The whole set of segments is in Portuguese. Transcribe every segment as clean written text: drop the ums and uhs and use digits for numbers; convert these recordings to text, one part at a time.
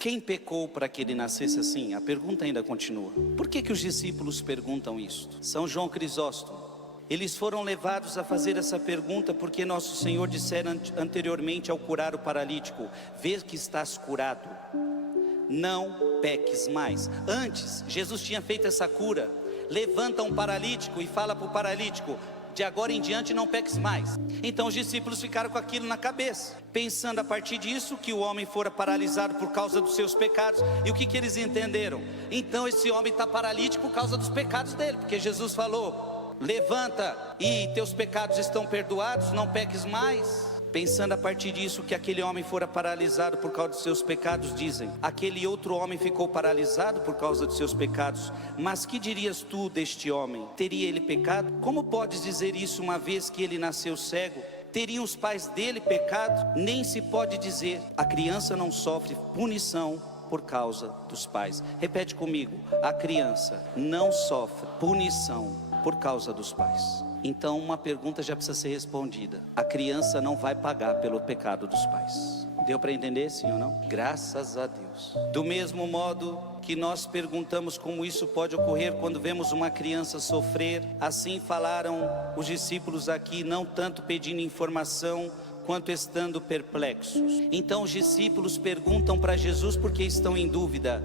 Quem pecou para que ele nascesse assim? A pergunta ainda continua. Por que os discípulos perguntam isso? São João Crisóstomo. Eles foram levados a fazer essa pergunta porque nosso Senhor dissera anteriormente ao curar o paralítico: vês que estás curado, não peques mais. Antes, Jesus tinha feito essa cura. Levanta um paralítico e fala para o paralítico: de agora em diante não peques mais. Então os discípulos ficaram com aquilo na cabeça, pensando a partir disso que o homem fora paralisado por causa dos seus pecados. E o que eles entenderam? Então esse homem está paralítico por causa dos pecados dele, porque Jesus falou: levanta e teus pecados estão perdoados, não peques mais. Pensando a partir disso que aquele homem fora paralisado por causa dos seus pecados, dizem: aquele outro homem ficou paralisado por causa dos seus pecados. Mas que dirias tu deste homem? Teria ele pecado? Como podes dizer isso, uma vez que ele nasceu cego? Teriam os pais dele pecado? Nem se pode dizer. A criança não sofre punição por causa dos pais. Repete comigo: a criança não sofre punição por causa dos pais. Então uma pergunta já precisa ser respondida: a criança não vai pagar pelo pecado dos pais. Deu para entender, sim ou não? Graças a Deus. Do mesmo modo que nós perguntamos como isso pode ocorrer quando vemos uma criança sofrer, assim falaram os discípulos aqui, não tanto pedindo informação quanto estando perplexos. Então os discípulos perguntam para Jesus porque estão em dúvida: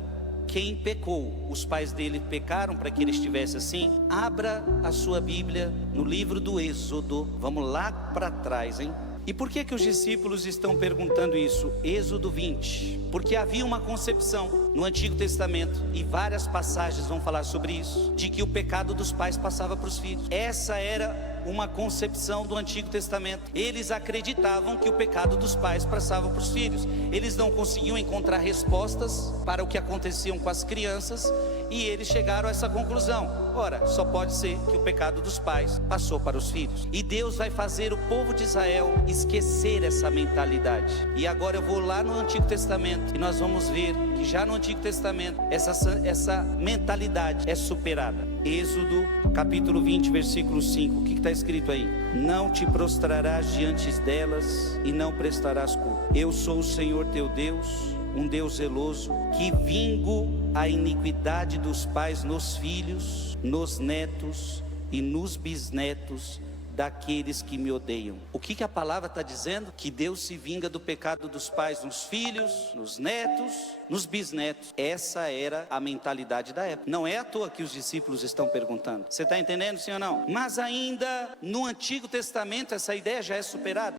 quem pecou? Os pais dele pecaram para que ele estivesse assim? Abra a sua Bíblia no livro do Êxodo. Vamos lá para trás, hein? E por que os discípulos estão perguntando isso? Êxodo 20. Porque havia uma concepção no Antigo Testamento, e várias passagens vão falar sobre isso, de que o pecado dos pais passava para os filhos. Essa era uma concepção do Antigo Testamento. Eles acreditavam que o pecado dos pais passava para os filhos. Eles não conseguiam encontrar respostas para o que aconteciam com as crianças, e eles chegaram a essa conclusão: ora, só pode ser que o pecado dos pais passou para os filhos. E Deus vai fazer o povo de Israel esquecer essa mentalidade. E agora eu vou lá no Antigo Testamento, e nós vamos ver que já no Antigo Testamento essa mentalidade é superada. Êxodo capítulo 20, versículo 5. O que está escrito aí? Não te prostrarás diante delas e não prestarás culto. Eu sou o Senhor teu Deus, um Deus zeloso, que vingo a iniquidade dos pais nos filhos, nos netos e nos bisnetos daqueles que me odeiam. O que a palavra está dizendo? Que Deus se vinga do pecado dos pais nos filhos, nos netos, nos bisnetos. Essa era a mentalidade da época. Não é à toa que os discípulos estão perguntando. Você está entendendo, sim ou não? Mas ainda no Antigo Testamento essa ideia já é superada.